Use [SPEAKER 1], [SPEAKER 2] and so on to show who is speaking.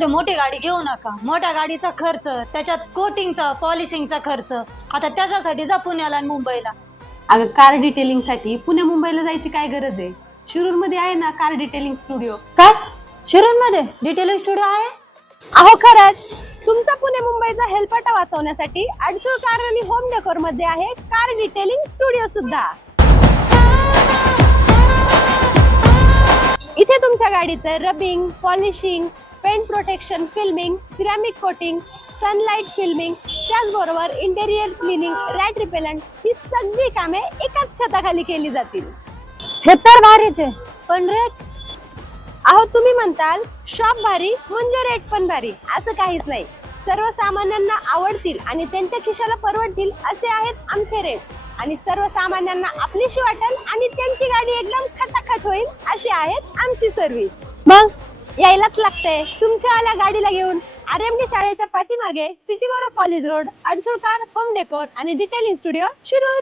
[SPEAKER 1] ते मोठी गाडी घेऊ नका. मोठ्या गाडीचा खर्च त्याच्यात कोटिंगचा पॉलिशिंगचा खर्च. आता त्याच्यासाठी जा पुण्याला आणि मुंबईला.
[SPEAKER 2] अगं कार डिटेलिंगसाठी पुणे मुंबईला जायची काय गरज आहे? शिरूरमध्ये आहे ना कार डिटेलिंग स्टुडिओ
[SPEAKER 1] काय? शिरूरमध्ये? डिटेलिंग स्टुडिओ आहे?
[SPEAKER 3] अहो खरंच. तुमचा पुणे मुंबईचा हेल्पटा वाचवण्यासाठी अडसूळ कार आणि होम डेकोरमध्ये आहे कार डिटेलिंग स्टुडिओ सुद्धा. इथे तुमच्या गाडीचे rubbing polishing paint protection filming ceramic coating sunlight filming त्याचबरोबर इंटेरियर क्लिनिंग रॅट रिपेलंट ही सगळी कामे एकाच छताखाली केली जातील.
[SPEAKER 1] हे तर भारीच आहे. पण रेट
[SPEAKER 3] अहो तुम्ही म्हणताल शॉप भारी म्हणजे रेट पण भारी. असं काहीच नाही. सर्वसामान्यांना आवडतील आणि त्यांच्या खिशाला परवडतील असे आहेत आमचे रेट आणि सर्वसामान्यांना आपलीशी वाटेल आणि त्यांची गाडी एकदम खटाखट होईल अशी आहेत आमची सर्व्हिस
[SPEAKER 1] मग?
[SPEAKER 3] यायलाच लागतंय. तुमच्या आल्या गाडीला घेऊन. आर एम डी शाळेच्या पाठीमागे सिटीगोरा college road Adsulkar home decor आणि डिटेलिंग स्टुडिओ शिरूर